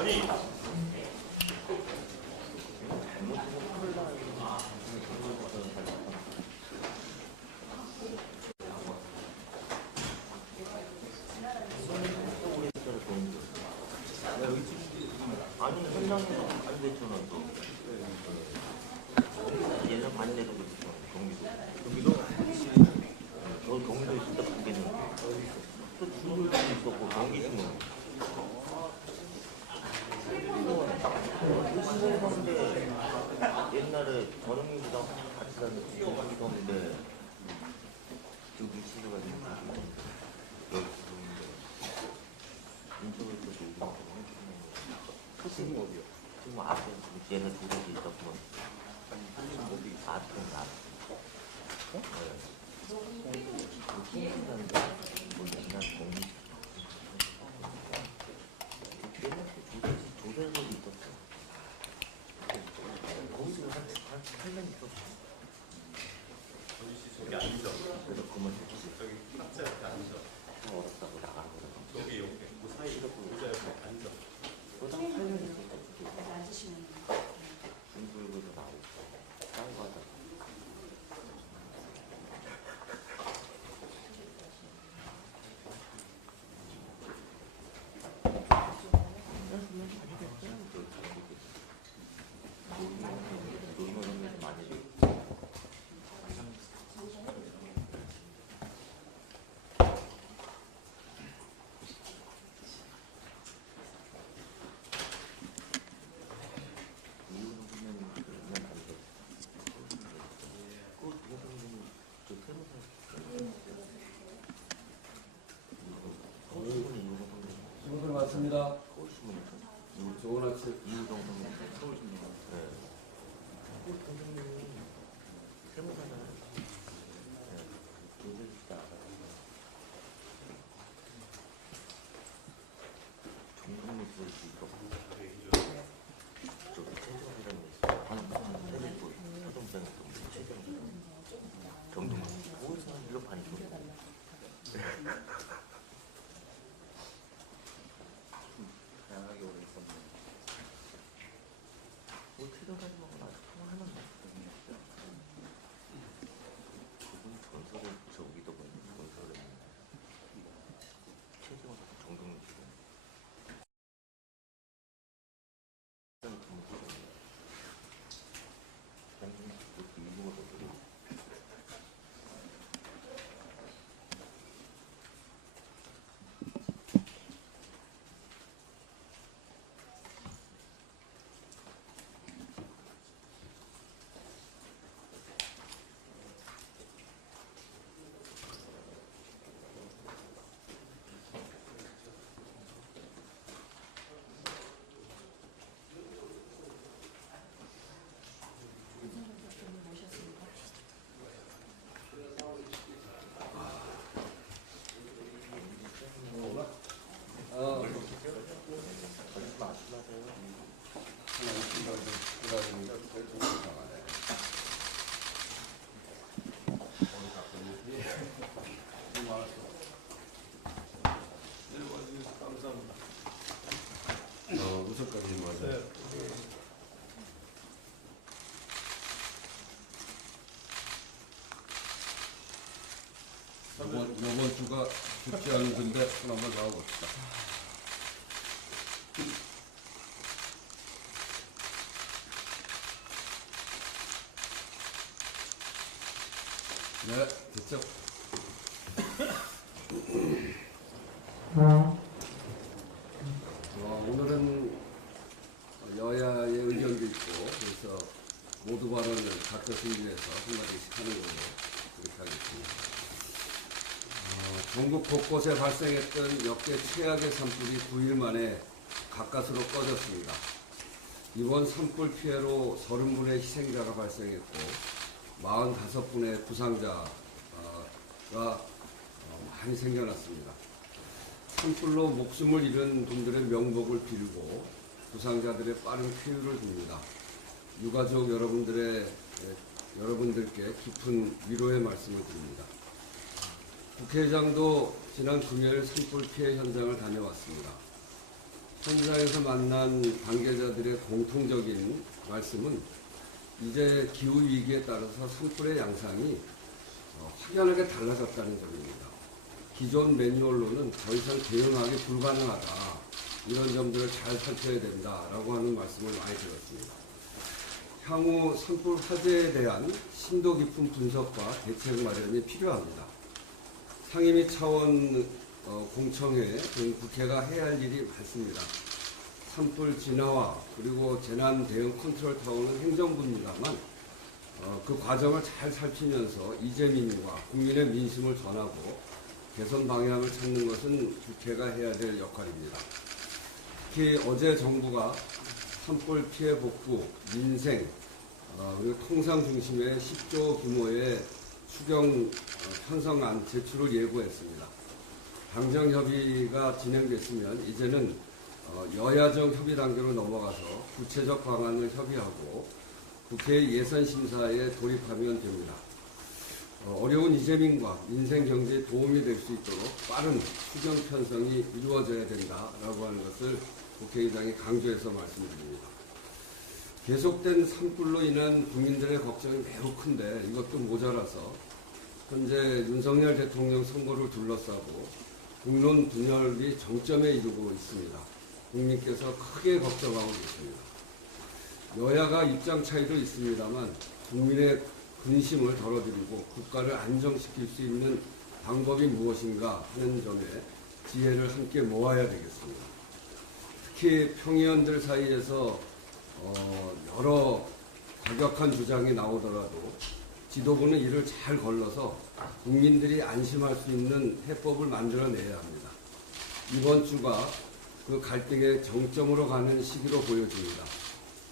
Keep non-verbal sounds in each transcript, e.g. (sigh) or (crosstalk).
아니 (laughs) 지금 앞에 얘는 두 개지 있었고. 앞에 나. 어? 저기 아니죠. 저기 빡세게 아니죠. 어렵다고 나가는 거 서울신문 좋은 아침. 이우정 선생님 서울신문 네. 그 선생님이 세무사는 네. 조선시대 알아요. 정동미 소리도 있고 저기 최정이라는 게 있어요. 한 세대고 서동생은 좀 최정 정동미 거기서 한 일로 반이 좀 다양하게 오래 있었는데 뭐 최정까지 먹고 나서 통화하는 거 그분 전설의 저기도 보니 전설의 최정하고 정동미 지금 어, 말씀하세요. 어, 우선까지 맞아요. 이번, 이번 주가 쉽지 않은 건데 하나만 나와봅시다. 20대 최악의 산불이 9일 만에 가까스로 꺼졌습니다. 이번 산불 피해로 30분의 희생자가 발생했고 45분의 부상자가 어, 많이 생겨났습니다. 산불로 목숨을 잃은 분들의 명복을 빌고 부상자들의 빠른 쾌유를 빕니다. 유가족 여러분들의 예, 여러분들께 깊은 위로의 말씀을 드립니다. 국회의장도 지난 금요일 산불 피해 현장을 다녀왔습니다. 현장에서 만난 관계자들의 공통적인 말씀은 이제 기후 위기에 따라서 산불의 양상이 어, 확연하게 달라졌다는 점입니다. 기존 매뉴얼로는 더 이상 대응하기 불가능하다. 이런 점들을 잘 살펴야 된다라고 하는 말씀을 많이 들었습니다. 향후 산불 화재에 대한 심도 깊은 분석과 대책 마련이 필요합니다. 상임위 차원 어, 공청회 등 국회가 해야 할 일이 많습니다. 산불 진화와 그리고 재난 대응 컨트롤 타워는 행정부입니다만 어, 그 과정을 잘 살피면서 이재민과 국민의 민심을 전하고 개선 방향을 찾는 것은 국회가 해야 될 역할입니다. 특히 어제 정부가 산불 피해 복구, 민생, 어, 그리고 통상 중심의 10조 규모의 추경 어, 편성안 제출을 예고했습니다. 당정 협의가 진행됐으면 이제는 어, 여야정 협의 단계로 넘어가서 구체적 방안을 협의하고 국회 예산 심사에 돌입하면 됩니다. 어, 어려운 이재민과 민생 경제에 도움이 될 수 있도록 빠른 추경 편성이 이루어져야 된다라고 하는 것을 국회의장이 강조해서 말씀드립니다. 계속된 산불로 인한 국민들의 걱정이 매우 큰데 이것도 모자라서 현재 윤석열 대통령 선거를 둘러싸고 국론 분열이 정점에 이르고 있습니다. 국민께서 크게 걱정하고 계십니다. 여야가 입장 차이도 있습니다만 국민의 근심을 덜어드리고 국가를 안정시킬 수 있는 방법이 무엇인가 하는 점에 지혜를 함께 모아야 되겠습니다. 특히 평의원들 사이에서 어, 여러 과격한 주장이 나오더라도 지도부는 이를 잘 걸러서 국민들이 안심할 수 있는 해법을 만들어내야 합니다. 이번 주가 그 갈등의 정점으로 가는 시기로 보여집니다.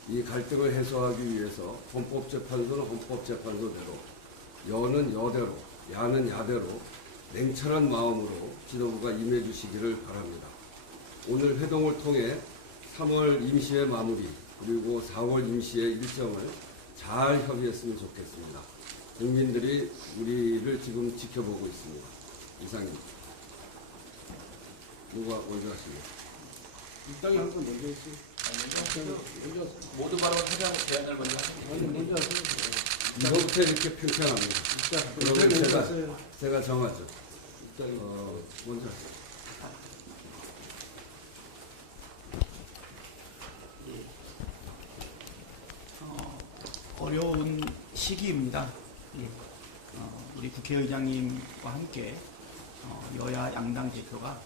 이 갈등을 해소하기 위해서 헌법재판소는 헌법재판소대로 여는 여대로 야는 야대로 냉철한 마음으로 지도부가 임해 주시기를 바랍니다. 오늘 회동을 통해 3월 임시회 마무리 그리고 4월 임시회 일정을 잘 협의했으면 좋겠습니다. 국민들이 우리를 지금 지켜보고 있습니다. 이상입니다. 누가 먼저 하시겠습니다. 일당이 한번 먼저 했어요. 먼저 모두 바로 회장 제안을 먼저 하십니다. 먼저 하세요. 이거부터 이렇게 평평합니다. 그러면 제가-. 제가 정하죠. 어, 먼저 하세요. 어, 어려운 시기입니다. 예. 어, 우리 국회의장님과 함께 어, 여야 양당 대표가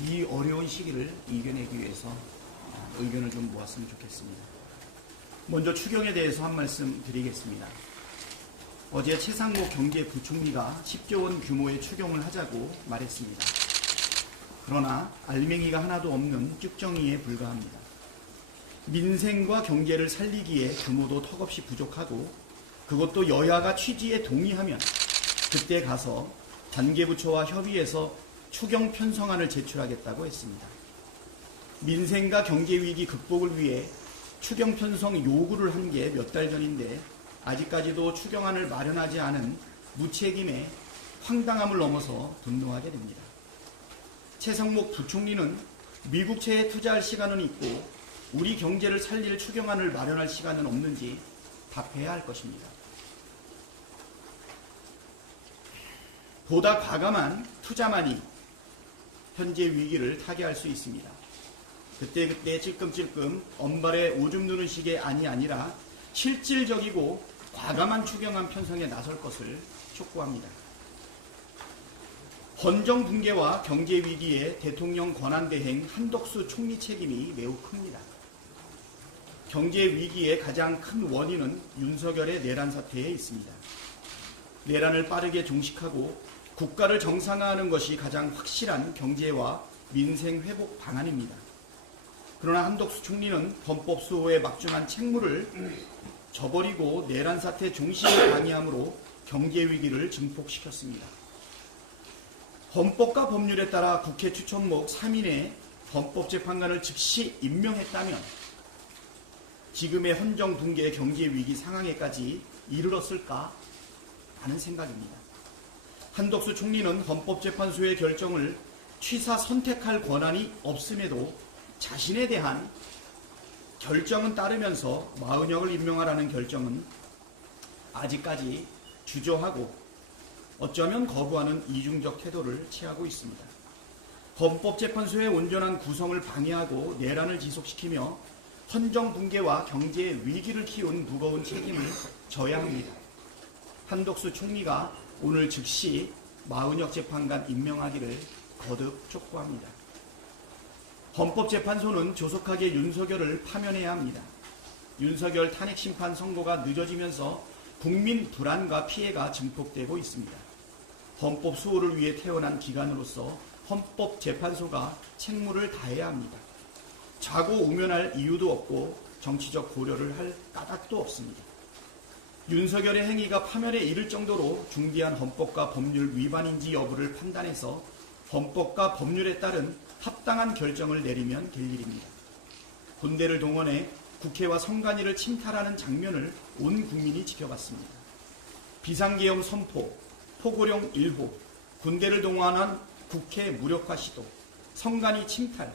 이 어려운 시기를 이겨내기 위해서 어, 의견을 좀 모았으면 좋겠습니다. 먼저 추경에 대해서 한 말씀 드리겠습니다. 어제 최상목 경제부총리가 10조 원 규모의 추경을 하자고 말했습니다. 그러나 알맹이가 하나도 없는 쭉정이에 불과합니다. 민생과 경제를 살리기에 규모도 턱없이 부족하고 그것도 여야가 취지에 동의하면 그때 가서 관계부처와 협의해서 추경 편성안을 제출하겠다고 했습니다. 민생과 경제 위기 극복을 위해 추경 편성 요구를 한 게 몇 달 전인데 아직까지도 추경안을 마련하지 않은 무책임에 황당함을 넘어서 분노하게 됩니다. 최상목 부총리는 미국채에 투자할 시간은 있고 우리 경제를 살릴 추경안을 마련할 시간은 없는지 답해야 할 것입니다. 보다 과감한 투자만이 현재 위기를 타개할 수 있습니다. 그때그때 찔끔찔끔 엄발에 오줌 누는 식의 안이 아니라 실질적이고 과감한 추경안 편성에 나설 것을 촉구합니다. 헌정 붕괴와 경제 위기에 대통령 권한 대행 한덕수 총리 책임이 매우 큽니다. 경제 위기의 가장 큰 원인은 윤석열의 내란 사태에 있습니다. 내란을 빠르게 종식하고 국가를 정상화하는 것이 가장 확실한 경제와 민생 회복 방안입니다. 그러나 한덕수 총리는 범법 수호에 막중한 책무를 저버리고 내란 사태 종식을 방해함으로 경제 위기를 증폭시켰습니다. 헌법과 법률에 따라 국회 추천목 3인의 헌법재판관을 즉시 임명했다면 지금의 헌정 붕괴 경제 위기 상황에까지 이르렀을까 하는 생각입니다. 한덕수 총리는 헌법재판소의 결정을 취사 선택할 권한이 없음에도 자신에 대한 결정은 따르면서 마은영을 임명하라는 결정은 아직까지 주저하고 어쩌면 거부하는 이중적 태도를 취하고 있습니다. 헌법재판소의 온전한 구성을 방해하고 내란을 지속시키며 헌정 붕괴와 경제 위기를 키운 무거운 책임을 져야 합니다. 한덕수 총리가 오늘 즉시 마은혁 재판관 임명하기를 거듭 촉구합니다. 헌법재판소는 조속하게 윤석열을 파면해야 합니다. 윤석열 탄핵 심판 선고가 늦어지면서 국민 불안과 피해가 증폭되고 있습니다. 헌법 수호를 위해 태어난 기관으로서 헌법재판소가 책무를 다해야 합니다. 자고 우면할 이유도 없고 정치적 고려를 할 까닭도 없습니다. 윤석열의 행위가 파면에 이를 정도로 중대한 헌법과 법률 위반인지 여부를 판단해서 헌법과 법률에 따른 합당한 결정을 내리면 될 일입니다. 군대를 동원해 국회와 선관위를 침탈하는 장면을 온 국민이 지켜봤습니다. 비상계엄 선포, 포고령 일호, 군대를 동원한 국회 무력화 시도, 선관위 침탈,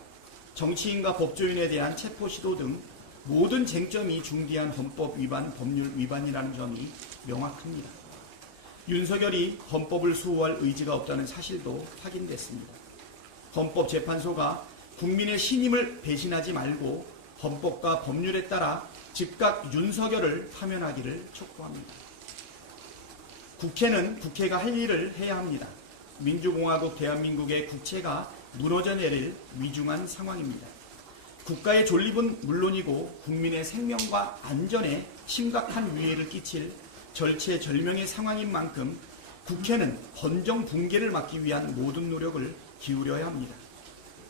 정치인과 법조인에 대한 체포 시도 등 모든 쟁점이 중대한 헌법 위반, 법률 위반이라는 점이 명확합니다. 윤석열이 헌법을 수호할 의지가 없다는 사실도 확인됐습니다. 헌법재판소가 국민의 신임을 배신하지 말고 헌법과 법률에 따라 즉각 윤석열을 파면하기를 촉구합니다. 국회는 국회가 할 일을 해야 합니다. 민주공화국 대한민국의 국채가 무너져 내릴 위중한 상황입니다. 국가의 존립은 물론이고 국민의 생명과 안전에 심각한 위해를 끼칠 절체절명의 상황인 만큼 국회는 헌정 붕괴를 막기 위한 모든 노력을 기울여야 합니다.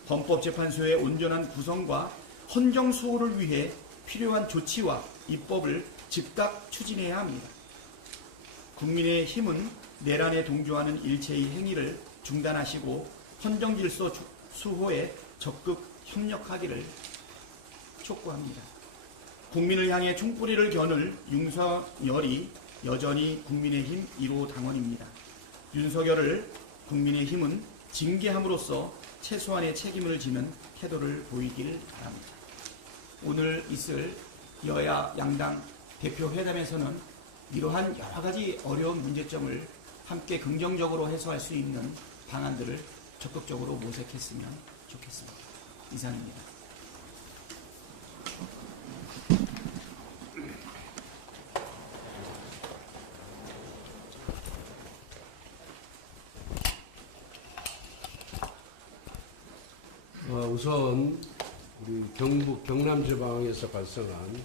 헌법재판소의 온전한 구성과 헌정 수호를 위해 필요한 조치와 입법을 즉각 추진해야 합니다. 국민의 힘은 내란에 동조하는 일체의 행위를 중단하시고 헌정 질서 수호에 적극 협력하기를 촉구합니다. 국민을 향해 총뿌리를 겨눌 윤석열이 여전히 국민의힘 1호 당원입니다. 윤석열을 국민의힘은 징계함으로써 최소한의 책임을 지는 태도를 보이길 바랍니다. 오늘 있을 여야 양당 대표 회담에서는 이러한 여러 가지 어려운 문제점을 함께 긍정적으로 해소할 수 있는 방안들을 적극적으로 모색했으면 좋겠습니다. 이상입니다. 어, 우선 우리 경북 경남 지방에서 발생한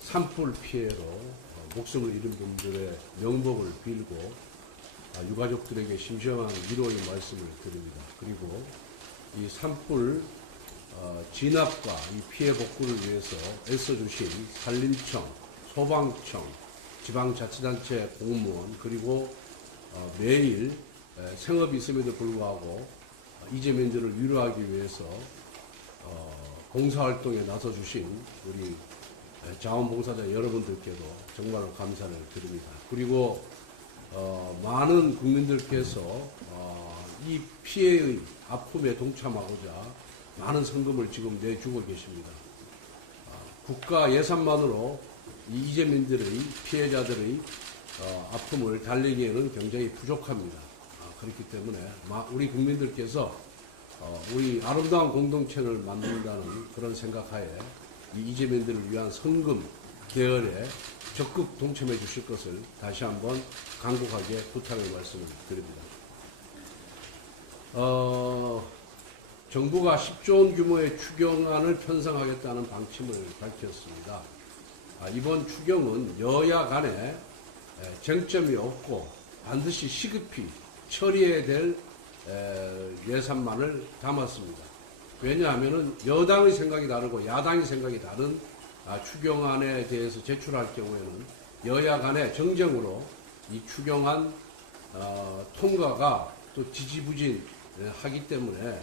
산불 피해로 어, 목숨을 잃은 분들의 명복을 빌고 아, 유가족들에게 심심한 위로의 말씀을 드립니다. 그리고 이 산불 어, 진압과 이 피해 복구를 위해서 애써주신 산림청, 소방청, 지방자치단체 공무원 그리고 어, 매일 에, 생업이 있음에도 불구하고 어, 이재민들을 위로하기 위해서 어, 봉사활동에 나서주신 우리 에, 자원봉사자 여러분들께도 정말로 감사를 드립니다. 그리고 어, 많은 국민들께서 어, 이 피해의 아픔에 동참하고자 많은 성금을 지금 내주고 계십니다. 어, 국가 예산만으로 이 이재민들의 피해자들의 어, 아픔을 달래기에는 굉장히 부족합니다. 아, 그렇기 때문에 마- 우리 국민들께서 어, 우리 아름다운 공동체를 만든다는 그런 생각하에 이 이재민들을 위한 성금 대열에 적극 동참해 주실 것을 다시 한번 간곡하게 부탁을 말씀을 드립니다. 어, 정부가 10조 원 규모의 추경안을 편성하겠다는 방침을 밝혔습니다. 아, 이번 추경은 여야 간에 에, 쟁점이 없고 반드시 시급히 처리해야 될 에, 예산만을 담았습니다. 왜냐하면 여당의 생각이 다르고 야당의 생각이 다른 아, 추경안에 대해서 제출할 경우에는 여야 간의 정쟁으로 이 추경안 어, 통과가 또 지지부진하기 때문에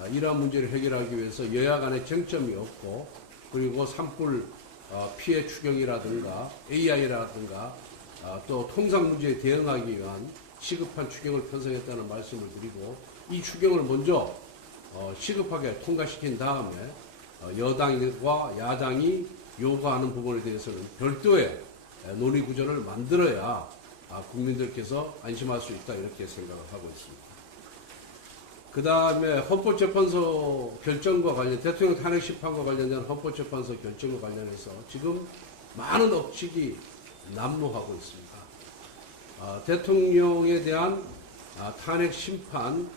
아, 이러한 문제를 해결하기 위해서 여야 간의 쟁점이 없고 그리고 산불 어, 피해 추경이라든가 AI라든가 아, 또 통상 문제에 대응하기 위한 시급한 추경을 편성했다는 말씀을 드리고 이 추경을 먼저 어, 시급하게 통과시킨 다음에 어, 여당과 야당이 요구하는 부분에 대해서는 별도의 에, 논의 구조를 만들어야 아, 국민들께서 안심할 수 있다 이렇게 생각을 하고 있습니다. 그 다음에 헌법재판소 결정과 관련, 대통령 탄핵 심판과 관련된 헌법재판소 결정과 관련해서 지금 많은 억측이 난무하고 있습니다. 아, 대통령에 대한 아, 탄핵 심판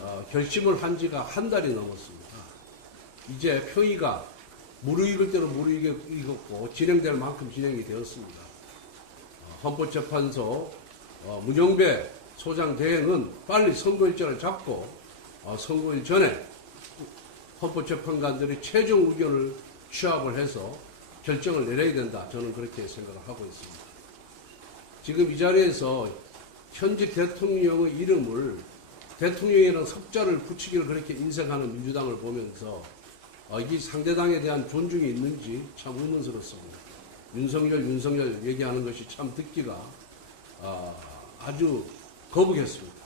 어, 결심을 한 지가 한 달이 넘었습니다. 이제 표의가 무르익을 대로 무르익었고 진행될 만큼 진행이 되었습니다. 어, 헌법재판소 어, 문영배 소장 대행은 빨리 선거일자를 잡고 어, 선거일 전에 헌법재판관들이 최종 의견을 취합을 해서 결정을 내려야 된다. 저는 그렇게 생각을 하고 있습니다. 지금 이 자리에서 현직 대통령의 이름을 대통령이라는 석자를 붙이기를 그렇게 인색하는 민주당을 보면서 어, 이 상대당에 대한 존중이 있는지 참 의문스럽습니다. 윤석열, 윤석열 얘기하는 것이 참 듣기가 어, 아주 거북했습니다.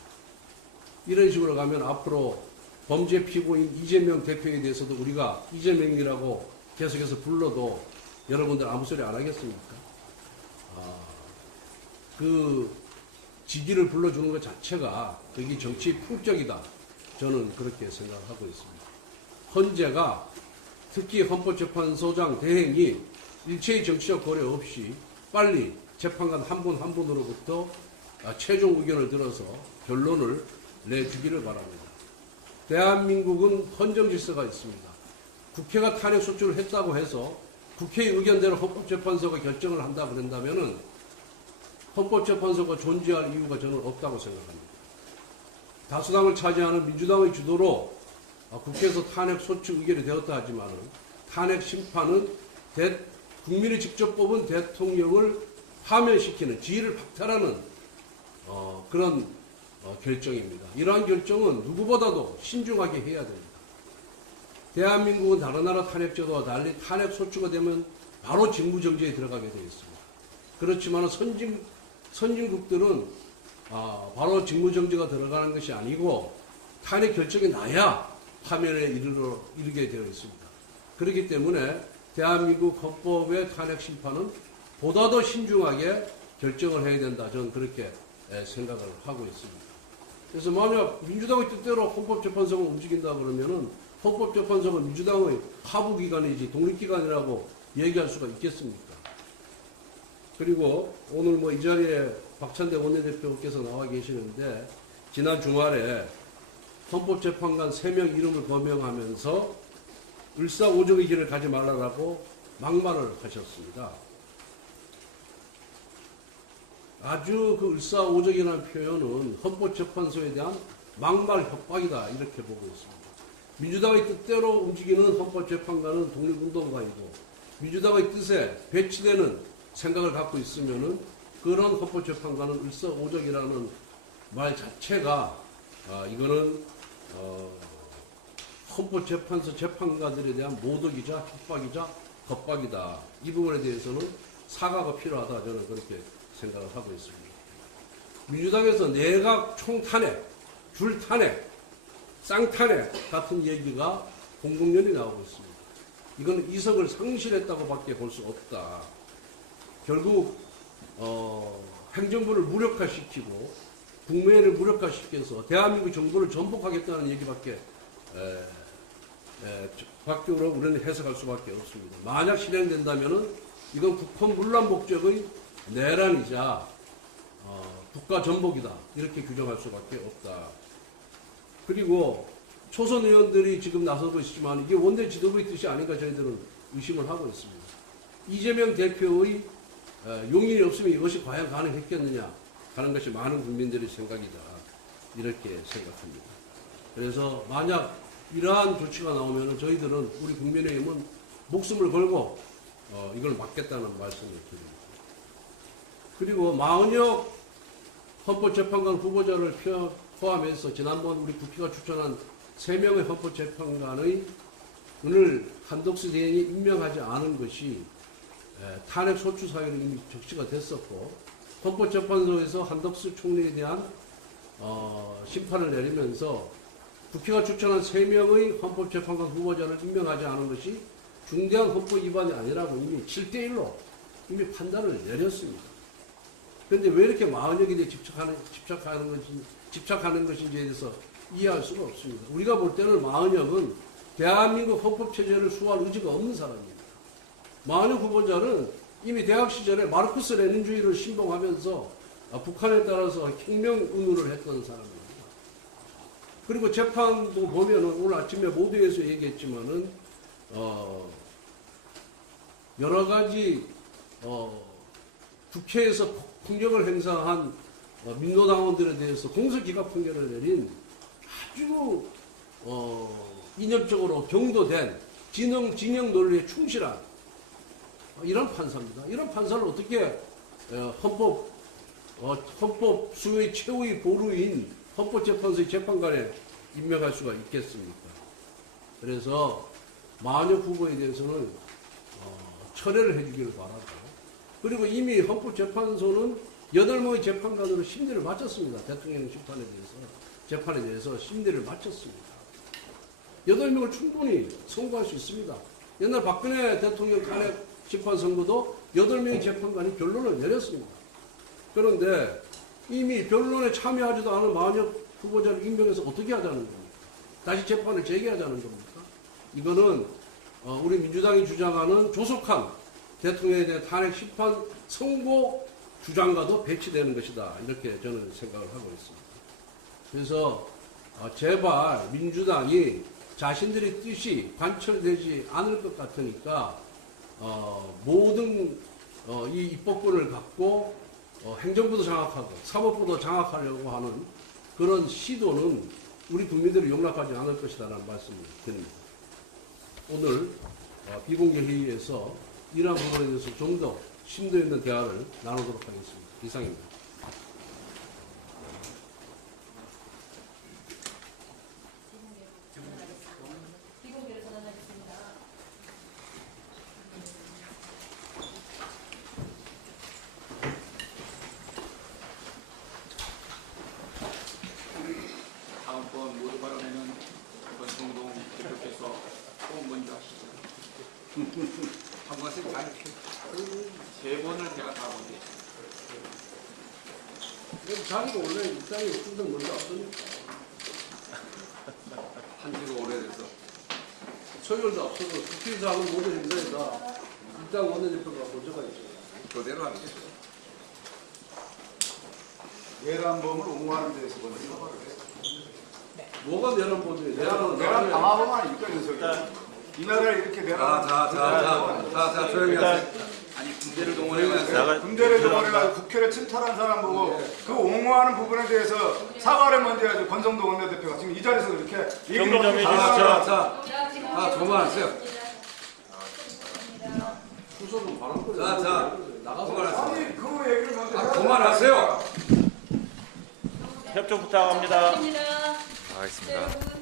이런 식으로 가면 앞으로 범죄 피고인 이재명 대표에 대해서도 우리가 이재명이라고 계속해서 불러도 여러분들 아무 소리 안 하겠습니까? 아, 그 지지를 불러주는 것 자체가 여기 정치 품격이다. 저는 그렇게 생각하고 있습니다. 헌재가 특히 헌법재판소장 대행이 일체의 정치적 고려 없이 빨리 재판관 한 분한 분으로부터 아, 최종 의견을 들어서 결론을 내주기를 바랍니다. 대한민국은 헌정 질서가 있습니다. 국회가 탄핵 소추를 했다고 해서 국회의 의견대로 헌법재판소가 결정을 한다 그런다면은 헌법재판소가 존재할 이유가 저는 없다고 생각합니다. 다수당을 차지하는 민주당의 주도로 아, 국회에서 탄핵 소추 의결이 되었다 하지만은 탄핵 심판은 대- 국민이 직접 뽑은 대통령을 파면시키는 지위를 박탈하는 어, 그런 어, 결정입니다. 이러한 결정은 누구보다도 신중하게 해야 됩니다. 대한민국은 다른 나라 탄핵제도와 달리 탄핵 소추가 되면 바로 직무 정지에 들어가게 되어 있습니다. 그렇지만 선진, 선진국들은 아, 바로 직무 정지가 들어가는 것이 아니고 탄핵 결정이 나야 파면에 이르러, 이르게 되어 있습니다. 그렇기 때문에 대한민국 헌법의 탄핵 심판은 보다 더 신중하게 결정을 해야 된다. 저는 그렇게 에, 생각을 하고 있습니다. 그래서 만약 민주당의 뜻대로 헌법재판소가 움직인다 그러면은 헌법재판소가 민주당의 하부기관이지 독립기관이라고 얘기할 수가 있겠습니까? 그리고 오늘 뭐 이 자리에 박찬대 원내대표께서 나와 계시는데 지난 주말에 헌법재판관 3명 이름을 거명하면서 을사오적의 길을 가지 말라고 막말을 하셨습니다. 아주 그 을사오적이라는 표현은 헌법재판소에 대한 막말 협박이다 이렇게 보고 있습니다. 민주당의 뜻대로 움직이는 헌법재판관은 독립운동가이고 민주당의 뜻에 배치되는 생각을 갖고 있으면은 그런 헌법재판관은 을사오적이라는 말 자체가 아, 이거는 어, 헌법재판소 재판관들에 대한 모독이자 협박이자 겁박이다. 이 부분에 대해서는 사과가 필요하다. 저는 그렇게 생각을 하고 있습니다. 민주당에서 내각 총탄핵, 줄탄핵, 쌍탄핵 같은 얘기가 공공연히 나오고 있습니다. 이건 이석을 상실했다고 밖에 볼 수 없다. 결국 어, 행정부를 무력화시키고 국무회를 무력화시켜서 대한민국 정부를 전복하겠다는 얘기밖에 에, 에, 밖으로 우리는 해석할 수밖에 없습니다. 만약 실행된다면은 이건 국헌 문란 목적의 내란이자 어, 국가 전복이다 이렇게 규정할 수밖에 없다. 그리고 초선 의원들이 지금 나서고 있지만 이게 원내 지도부의 뜻이 아닌가 저희들은 의심을 하고 있습니다. 이재명 대표의 에, 용인이 없으면 이것이 과연 가능했겠느냐 하는 것이 많은 국민들의 생각이다 이렇게 생각합니다. 그래서 만약 이러한 조치가 나오면 저희들은 우리 국민의힘은 목숨을 걸고 어, 이걸 막겠다는 말씀을 드립니다. 그리고 마은혁 헌법재판관 후보자를 표- 포함해서 지난번 우리 국회가 추천한 3명의 헌법재판관의 오늘 한덕수 대행이 임명하지 않은 것이 에, 탄핵 소추 사유로 이미 적시가 됐었고 헌법재판소에서 한덕수 총리에 대한 어, 심판을 내리면서 국회가 추천한 3명의 헌법재판관 후보자를 임명하지 않은 것이 중대한 헌법 위반이 아니라고 이미 7대1로 이미 판단을 내렸습니다. 그런데 왜 이렇게 대해 집착하는, 집착하는 것인지, 집착하는 것인지에 대해서 이해할 수가 없습니다. 우리가 볼 때는 마흔역은 대한민국 헌법체제를 수호할 의지가 없는 사람입니다. 마흔역 후보자는 이미 대학 시절에 마르크스 레닌주의를 신봉하면서 아, 북한에 따라서 혁명 운운을 했던 사람입니다. 그리고 재판도 보면은 오늘 아침에 모두에서 얘기했지만은 어, 여러 가지 어, 국회에서 폭력을 행사한 어, 민노당원들에 대해서 공소기각 판결을 내린 아주 어, 인협적으로 경도된 진영, 진영 논리에 충실한 어, 이런 판사입니다. 이런 판사를 어떻게 어, 헌법 어, 헌법 수의 최후의 보루인 헌법재판소의 재판관에 임명할 수가 있겠습니까? 그래서 마녀 후보에 대해서는 어, 철회를 해주기를 바라고 그리고 이미 헌법재판소는 여덟 명의 재판관으로 심리를 마쳤습니다. 대통령 심판에 대해서 재판에 대해서 심리를 마쳤습니다. 여덟 명을 충분히 선고할 수 있습니다. 옛날 박근혜 대통령 탄핵 심판 선고도 여덟 명의 재판관이 결론을 내렸습니다. 그런데 이미 변론에 참여하지도 않은 마녀 후보자를 임명해서 어떻게 하자는 겁니까? 다시 재판을 재개하자는 겁니까? 이거는 어, 우리 민주당이 주장하는 조속한 대통령에 대한 탄핵 심판 선고 주장과도 배치되는 것이다. 이렇게 저는 생각을 하고 있습니다. 그래서 어, 제발 민주당이 자신들의 뜻이 관철되지 않을 것 같으니까 어, 모든 어, 이 입법권을 갖고 어, 행정부도 장악하고 사법부도 장악하려고 하는 그런 시도는 우리 국민들이 용납하지 않을 것이다라는 말씀을 드립니다. 오늘 어, 비공개 회의에서 이러한 부분에 대해서 좀 더 심도 있는 대화를 나누도록 하겠습니다. 이상입니다. 비공개로 전환하겠습니다. 다음번 모두 발언에는 권성동 대표께서 꼭 먼저 하시죠. 한 번씩 다 이렇게 세 번을 제가 다 먼저 그럼 자기가 원래 입장이 순서 먼저 없으니까 한지가 오래돼서 앞서고 국회에서 하는 모든 행사에 다 입당 원내대표가 먼저가 있어요. 그대로 하는 거죠. 외란범을 옹호하는 데서 먼저 처벌을 해. 뭐가 내란 보도예요? 내란, 내란 방화범 아닙니까, 녀석이? 이 나라를 이렇게 자, 내란. 자, 자, 자, 자, 자, 조용히 하세요. 군대를 동원해서 군대를 동원해가지고 국회를 침탈한 사람 보고 그 옹호하는 부분에 대해서 사과를 먼저 해야죠. 권성동 원내대표가 지금 이 자리에서 이렇게 얘기를 정리 좀 먼저 자, 하다가 자, 자, 아, 바람거리. 자, 자, 나가서. 아니 그 얘기를 먼저 아, 그만하세요. 협조 부탁합니다. 알겠습니다.